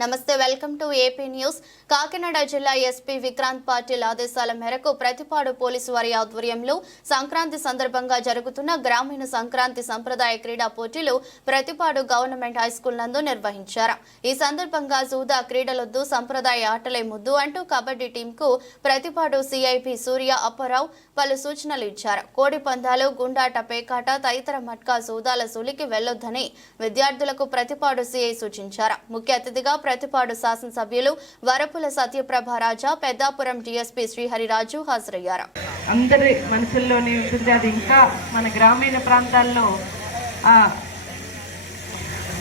నమస్తే welcome to AP news. Kakinada జిల్లా SP Vikrant Patil ఆదేశాల మేరకు ప్రతిపాడు పోలీసు వారి ఆధ్వర్యంలో సంక్రాంతి సందర్భంగా జరుగుతున్న గ్రామీణ సంక్రాంతి సంప్రదాయ క్రీడా పోటీలు ప్రతిపాడు గవర్నమెంట్ హైస్కూల్ నందు నిర్వహించారు. ఈ సందర్భంగా జూదా క్రీడలొద్దు సంప్రదాయ ఆటలే ముద్దు అంటూ కబడ్డీ టీంకు ప్రతిపాడు సిఐపి సూర్య అప్పారావు పలు సూచనలు ఇచ్చారు. కోడి పందాలు, గుండాట, పేకాట తదితర మట్కా జూదాల సూలికి వెళ్లొద్దని విద్యార్థులకు ప్రతిపాడు సిఐ సూచించారు. ముఖ్య అతిథిగా ప్రతిపాడు శాసనసభ్యులు వరపుల సత్యప్రభ రాజా, పెద్దాపురం డిఎస్పీ శ్రీహరిరాజు హాజరయ్యారు. అందరి మనసుల్లోనే ఉంటుంది. అది ఇంకా మన గ్రామీణ ప్రాంతాల్లో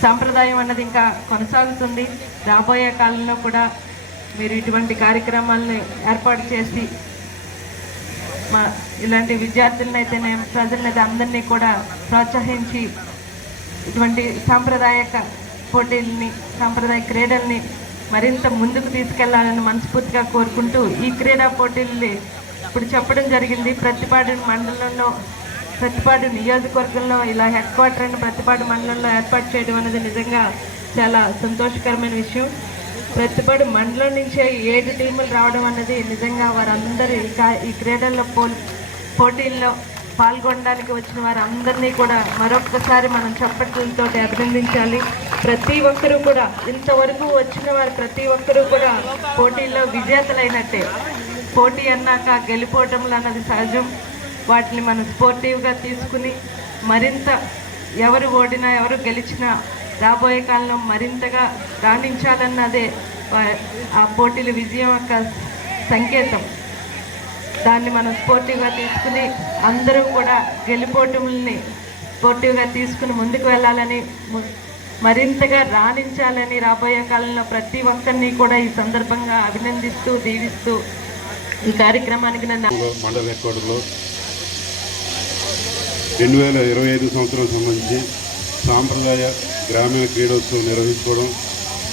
సాంప్రదాయం అన్నది ఇంకా కొనసాగుతుంది. రాబోయే కాలంలో కూడా మీరు ఇటువంటి కార్యక్రమాలను ఏర్పాటు చేసి ఇలాంటి విద్యార్థులనైతేనే ప్రజలనైతే అందరినీ కూడా ప్రోత్సహించి ఇటువంటి సాంప్రదాయక పోటీలని, సాంప్రదాయ క్రీడల్ని మరింత ముందుకు తీసుకెళ్లాలని మనస్ఫూర్తిగా కోరుకుంటూ ఈ క్రీడా పోటీల్ని ఇప్పుడు చెప్పడం జరిగింది. ప్రతిపాడు మండలంలో, ప్రతిపాడు నియోజకవర్గంలో ఇలా హెడ్ క్వార్టర్ అని ప్రతిపాడు మండలంలో ఏర్పాటు చేయడం అనేది నిజంగా చాలా సంతోషకరమైన విషయం. ప్రతిపాడు మండలం నుంచే 7 టీములు రావడం అన్నది నిజంగా వారందరూ ఈ క్రీడల్లో పోటీల్లో పాల్గొనడానికి వచ్చిన వారందరినీ కూడా మరొకసారి మనం చప్పట్లతో అభినందించాలి. ప్రతి ఒక్కరూ కూడా ఇంతవరకు వచ్చిన వారు ప్రతి ఒక్కరూ కూడా పోటీల్లో విజేతలైనట్టే. పోటీ అన్నాక గెలిపోవటంలో అన్నది సహజం. వాటిని మనం స్పోర్టివ్గా తీసుకుని మరింత ఎవరు ఓడినా ఎవరు గెలిచినా రాబోయే కాలంలో మరింతగా రాణించాలన్నదే ఆ పోటీల విజయం యొక్క సంకేతం. దాన్ని మనం స్పోర్టివ్గా తీసుకుని అందరూ కూడా గెలిపోవటంని స్పోర్టివ్గా తీసుకుని ముందుకు వెళ్ళాలని, మరింతగా రాణించాలని రాబోయే కాలంలో ప్రతి ఒక్కరిని కూడా ఈ సందర్భంగా అభినందిస్తూ దీవిస్తూ ఈ కార్యక్రమానికి మండల హెడ్ క్వార్టర్లో 2025 సంవత్సరం సంబంధించి సాంప్రదాయ గ్రామీణ క్రీడోత్సవం నిర్వహించుకోవడం,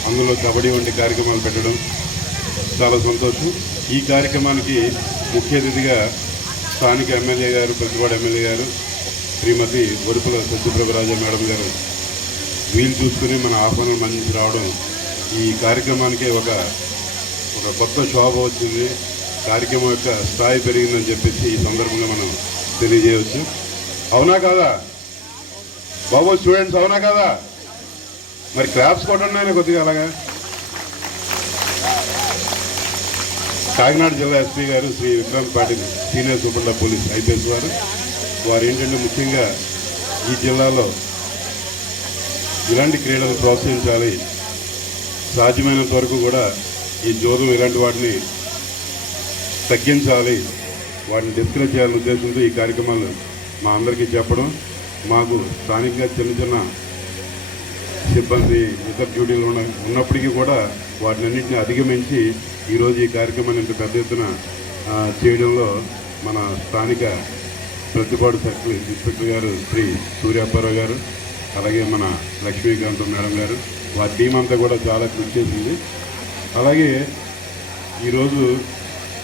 అందులో కబడ్డీ వంటి కార్యక్రమాలు పెట్టడం చాలా సంతోషం. ఈ కార్యక్రమానికి ముఖ్య అతిథిగా స్థానిక ఎమ్మెల్యే గారు, ప్రతిపాడు ఎమ్మెల్యే గారు శ్రీమతి వరపుల సత్యప్రభ రాజా మేడం గారు వీలు చూసుకుని మన ఆహ్వానం అందించి రావడం ఈ కార్యక్రమానికి ఒక కొత్త శోభ వచ్చింది. కార్యక్రమం యొక్క స్థాయి పెరిగిందని చెప్పేసి ఈ సందర్భంగా మనం తెలియజేయవచ్చు. అవునా కాదా బాబు స్టూడెంట్స్, అవునా కాదా? మరి క్లాప్స్ కొట్టండి కొద్దిగా అలాగా. కాకినాడ జిల్లా ఎస్పీ గారు Shri Vikrant Patil, senior superintendent police IPS వారు ఏంటంటే ముఖ్యంగా ఈ జిల్లాలో ఇలాంటి క్రీడలు ప్రోత్సహించాలి, సాధ్యమైనంత వరకు కూడా ఈ జోదం ఇలాంటి వాటిని తగ్గించాలి, వాటిని డిస్కరేజ్ చేయాలనే ఉద్దేశంతో ఈ కార్యక్రమాలు మా అందరికీ చెప్పడం, మాకు స్థానికంగా చిన్న సిబ్బంది ఇతర డ్యూటీలు ఉన్నప్పటికీ కూడా వాటినన్నింటినీ అధిగమించి ఈరోజు ఈ కార్యక్రమాన్ని ఇంత పెద్ద ఎత్తున చేయడంలో మన స్థానిక ప్రతిపాడు సర్కిల్ ఇన్స్పెక్టర్ గారు శ్రీ సూర్య అప్పారావు గారు, అలాగే మన లక్ష్మీకాంతం మేడం గారు, వారి టీం అంతా కూడా చాలా కృషి చేసింది. అలాగే ఈరోజు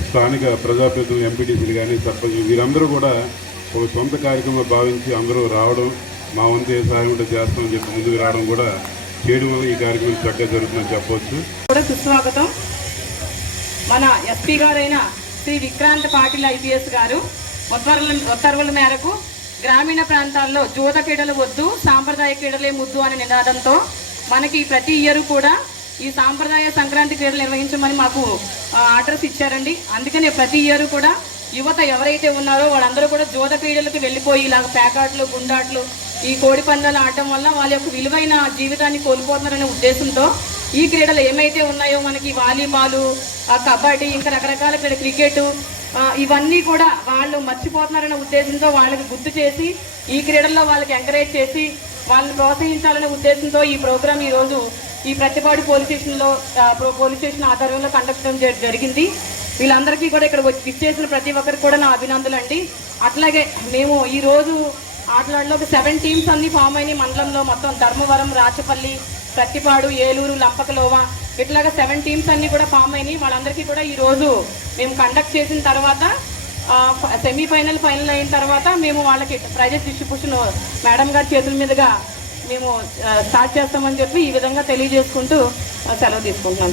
స్థానిక ప్రజాప్రతినిధులు, ఎంపీటీసీలు కానీ సర్పంచులు వీరందరూ కూడా ఒక సొంత కార్యక్రమం భావించి అందరూ రావడం, మా వంతు ఏ సహాయం ఉంటే చేస్తామని చెప్పి ముందుకు రావడం కూడా చేయడం వల్ల ఈ కార్యక్రమం చక్కగా జరుగుతుందని చెప్పవచ్చు. సుస్వాగతం. మన ఎస్పీ గారైన శ్రీ విక్రాంత్ పాటిల్ ఐపీఎస్ గారు ఉత్తర్వుల మేరకు గ్రామీణ ప్రాంతాల్లో జూద క్రీడలు వద్దు, సాంప్రదాయ క్రీడలే ముద్దు అనే నినాదంతో మనకి ప్రతి ఇయర్ కూడా ఈ సాంప్రదాయ సంక్రాంతి క్రీడలు నిర్వహించమని మాకు ఆర్డర్స్ ఇచ్చారండి. అందుకనే ప్రతి ఇయర్ కూడా యువత ఎవరైతే ఉన్నారో వాళ్ళందరూ కూడా జూద క్రీడలకు వెళ్ళిపోయి ఇలాగ పేకాట్లు, గుండాట్లు, ఈ కోడి పందాలు ఆడటం వల్ల వాళ్ళ యొక్క విలువైన జీవితాన్ని కోల్పోతున్నారనే ఉద్దేశంతో ఈ క్రీడలు ఏమైతే ఉన్నాయో మనకి వాలీబాలు, కబడ్డీ, ఇంకా రకరకాల క్రికెట్, ఇవన్నీ కూడా వాళ్ళు మర్చిపోతున్నారనే ఉద్దేశంతో వాళ్ళకి గుర్తు చేసి ఈ క్రీడల్లో వాళ్ళకి ఎంకరేజ్ చేసి వాళ్ళని ప్రోత్సహించాలనే ఉద్దేశంతో ఈ ప్రోగ్రాం ఈరోజు ఈ ప్రతిపాడు పోలీస్ స్టేషన్ ఆధ్వర్యంలో కండక్ట్ చేయడం జరిగింది. వీళ్ళందరికీ కూడా ఇక్కడ విచ్చేసిన ప్రతి ఒక్కరికి కూడా నా అభినందనలు అండి. అట్లాగే మేము ఈరోజు ఆటలాడలో ఒక 7 టీమ్స్ అన్ని ఫామ్ అయినాయి మండలంలో. మొత్తం ధర్మవరం, రాచపల్లి, ప్రతిపాడు, ఏలూరు, లంపకలోవ ఇట్లాగా 7 టీమ్స్ అన్ని కూడా ఫామ్ అయినాయి. వాళ్ళందరికీ కూడా ఈరోజు మేము కండక్ట్ చేసిన తర్వాత సెమీఫైనల్, ఫైనల్ అయిన తర్వాత మేము వాళ్ళకి ప్రైజెస్ డిస్ట్రిబ్యూషన్ మేడం గారి చేతుల మీదుగా మేము స్టార్ట్ చేస్తామని చెప్పి ఈ విధంగా తెలియజేసుకుంటూ సెలవు తీసుకుంటున్నాం.